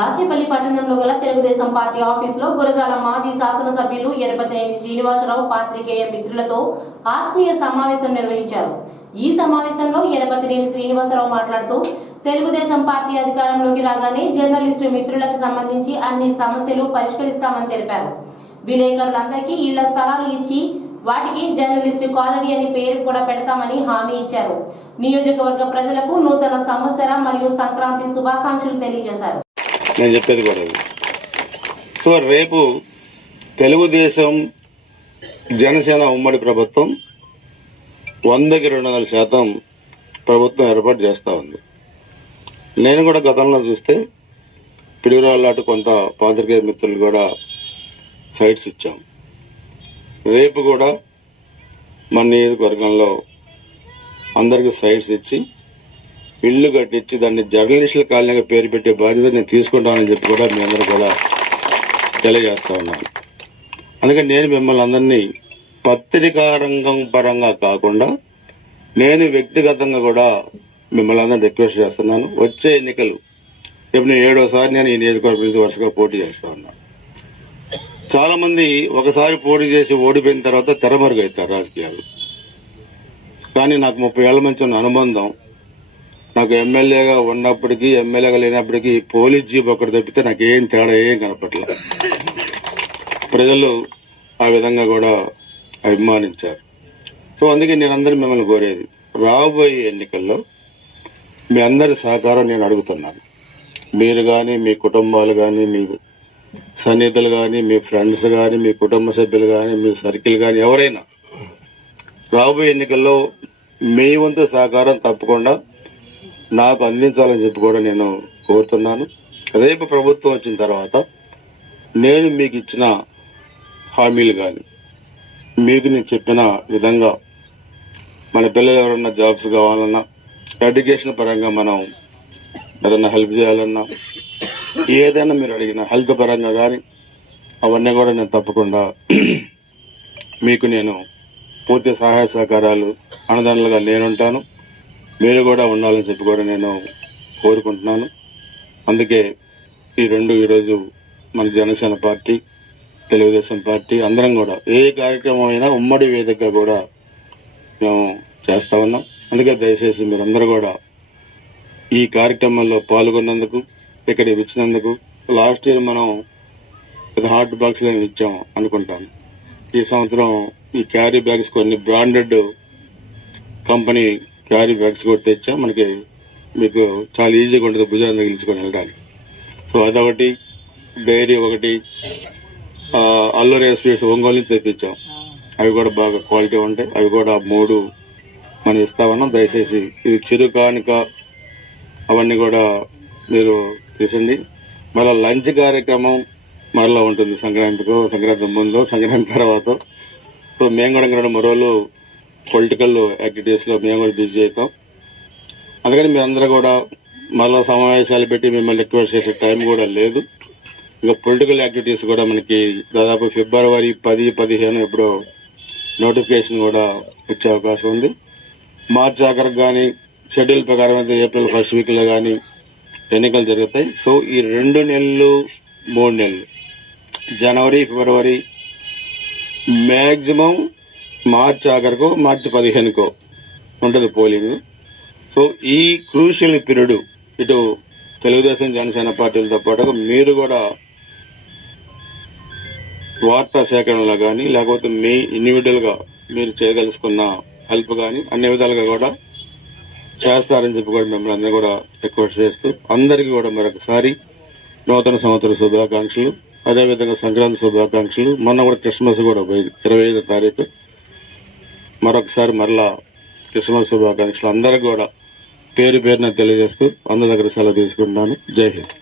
రాచేపల్లి పట్టణంలో గల తెలుగుదేశం పార్టీ ఆఫీసులో గురజాల మాజీ శాసనసభ్యులు ఎరపతేని శ్రీనివాసరావు పాత్రికేయ మిత్రులతో ఆత్మీయ సమావేశం నిర్వహించారు. ఈ సమావేశంలో ఎరపతినేని శ్రీనివాసరావు మాట్లాడుతూ తెలుగుదేశం పార్టీ అధికారంలోకి రాగానే జర్నలిస్టు మిత్రులకు సంబంధించి అన్ని సమస్యలు పరిష్కరిస్తామని తెలిపారు. విలేకరులందరికీ ఇళ్ళ స్థలాలు ఇచ్చి వాటికి జర్నలిస్ట్ కాలనీ అని పేరు కూడా పెడతామని హామీ ఇచ్చారు. నియోజకవర్గ ప్రజలకు నూతన సంవత్సర మరియు సంక్రాంతి శుభాకాంక్షలు తెలియజేశారు. నేను చెప్పేది కూడా అది. సో రేపు తెలుగుదేశం జనసేన ఉమ్మడి ప్రభుత్వం వందకి రెండు వందల శాతం ప్రభుత్వం ఏర్పాటు చేస్తూ ఉంది. నేను కూడా గతంలో చూస్తే పిడుగురాళ్ళాటు కొంత పాత్రికేయ మిత్రులు కూడా సైట్స్ ఇచ్చాం. రేపు కూడా మన నియోజకవర్గంలో అందరికీ సైట్స్ ఇచ్చి ఇల్లు కట్టించి దాన్ని జర్నలిస్టుల కాలనీగా పేరు పెట్టే బాధ్యత నేను తీసుకుంటానని చెప్పి కూడా మీ అందరూ కూడా తెలియజేస్తా ఉన్నాను. అందుకని నేను మిమ్మల్ని అందరినీ పత్రికా రంగం పరంగా కాకుండా నేను వ్యక్తిగతంగా కూడా మిమ్మల్ని అందరినీ రిక్వెస్ట్ చేస్తున్నాను. వచ్చే ఎన్నికలు రేపు నేను ఏడోసారి నేను ఈ నియోజకవర్గం నుంచి వరుసగా పోటీ చేస్తా ఉన్నాను. చాలామంది ఒకసారి పోటీ చేసి ఓడిపోయిన తర్వాత తెరమరుగవుతారు రాజకీయాలు. కానీ నాకు ముప్పై ఏళ్ళ మంచి ఉన్న అనుబంధం నాకు ఎమ్మెల్యేగా ఉన్నప్పటికీ ఎమ్మెల్యేగా లేనప్పటికీ పోలీస్ జీప్ ఒకటి తప్పితే నాకు ఏం తేడా ఏం కనపట్ల. ప్రజలు ఆ విధంగా కూడా అభిమానించారు. సో అందుకే నేను అందరూ మిమ్మల్ని కోరేది రాబోయే ఎన్నికల్లో మీ అందరి సహకారం నేను అడుగుతున్నాను. మీరు కానీ మీ కుటుంబాలు కానీ మీ సన్నిహితులు కానీ మీ ఫ్రెండ్స్ కానీ మీ కుటుంబ సభ్యులు కానీ మీ సర్కిల్ కానీ ఎవరైనా రాబోయే ఎన్నికల్లో మీ వంతు సహకారం తప్పకుండా నాకు అందించాలని చెప్పి కూడా నేను కోరుతున్నాను. రేపు ప్రభుత్వం వచ్చిన తర్వాత నేను మీకు ఇచ్చిన హామీలు కానీ మీకు నేను చెప్పిన విధంగా మన పిల్లలు ఎవరన్నా జాబ్స్ కావాలన్నా ఎడ్యుకేషన్ పరంగా మనం ఏదన్నా హెల్ప్ చేయాలన్నా ఏదైనా మీరు అడిగిన హెల్త్ పరంగా కానీ అవన్నీ కూడా నేను తప్పకుండా మీకు నేను పూర్తి సహాయ సహకారాలు అన్నదానాలుగా నేనుంటాను మీరు కూడా ఉండాలని చెప్పి కూడా నేను కోరుకుంటున్నాను. అందుకే ఈ రెండు ఈరోజు మన జనసేన పార్టీ తెలుగుదేశం పార్టీ అందరం కూడా ఏ కార్యక్రమం అయినా ఉమ్మడి వేదికగా కూడా మేము చేస్తా ఉన్నాం. అందుకే దయచేసి మీరందరూ కూడా ఈ కార్యక్రమంలో పాల్గొన్నందుకు ఇక్కడ ఇచ్చినందుకు లాస్ట్ ఇయర్ మనం హాట్ బాక్స్ ఏమి ఇచ్చాం అనుకుంటాను ఈ సంవత్సరం ఈ క్యారీ బ్యాగ్స్ కొన్ని బ్రాండెడ్ కంపెనీ క్యారీ బ్యాగ్స్ కూడా తెచ్చా. మనకి మీకు చాలా ఈజీగా ఉంటుంది. భుజాలు మిగిలించుకొని వెళ్ళడానికి. సో అదొకటి డైరీ ఒకటి అల్లూరి స్వీట్స్ ఒంగోలు నుంచి తెప్పించాం. అవి కూడా బాగా క్వాలిటీ ఉంటాయి. అవి కూడా మూడు మనం ఇస్తామన్నాం. దయచేసి ఇది చిరు కానుక అవన్నీ కూడా మీరు తీసండి. మళ్ళీ లంచ్ కార్యక్రమం మరలా ఉంటుంది. సంక్రాంతికో సంక్రాంతి ముందు సంక్రాంతి తర్వాత. సో మేము కూడా ఇంకా రెండు మూడు రోజులు పొలిటికల్ యాక్టివిటీస్లో మేము కూడా బిజీ అవుతాం. అందుకని మీరందరూ కూడా మళ్ళా సమావేశాలు పెట్టి మిమ్మల్ని రిక్వెస్ట్ చేసే టైం కూడా లేదు. ఇంకా పొలిటికల్ యాక్టివిటీస్ కూడా మనకి దాదాపు ఫిబ్రవరి పది పదిహేను ఎప్పుడో నోటిఫికేషన్ కూడా వచ్చే అవకాశం ఉంది. మార్చి ఆఖరికి కానీ షెడ్యూల్ ప్రకారం అయితే ఏప్రిల్ ఫస్ట్ వీక్లో కానీ ఎన్నికలు జరుగుతాయి. సో ఈ రెండు నెలలు మూడు నెలలు జనవరి ఫిబ్రవరి మ్యాక్సిమం మార్చి ఆఖరికో మార్చి పదిహేనుకో ఉంటుంది పోలింగ్. సో ఈ క్రూషియల్ పీరియడ్ ఇటు తెలుగుదేశం జనసేన పార్టీలతో పాటు మీరు కూడా వార్తా సేకరణలో కానీ లేకపోతే మీ ఇండివిజువల్గా మీరు చేయదలుచుకున్న హెల్ప్ కానీ అన్ని విధాలుగా కూడా చేస్తారని చెప్పి కూడా మిమ్మల్ని అందరూ కూడా రిక్వెస్ట్ చేస్తూ అందరికీ కూడా మరొకసారి నూతన సంవత్సర శుభాకాంక్షలు. అదేవిధంగా సంక్రాంతి శుభాకాంక్షలు. మొన్న కూడా క్రిస్మస్ కూడా పోయింది ఇరవై ఐదో తారీఖు. మరొకసారి మరలా కృష్ణోత్సవ శుభాకాంక్షలు. అందరికి కూడా పేరు పేరున తెలియజేస్తూ అందరి దగ్గర సెలవు తీసుకుంటున్నాను. జై హింద్.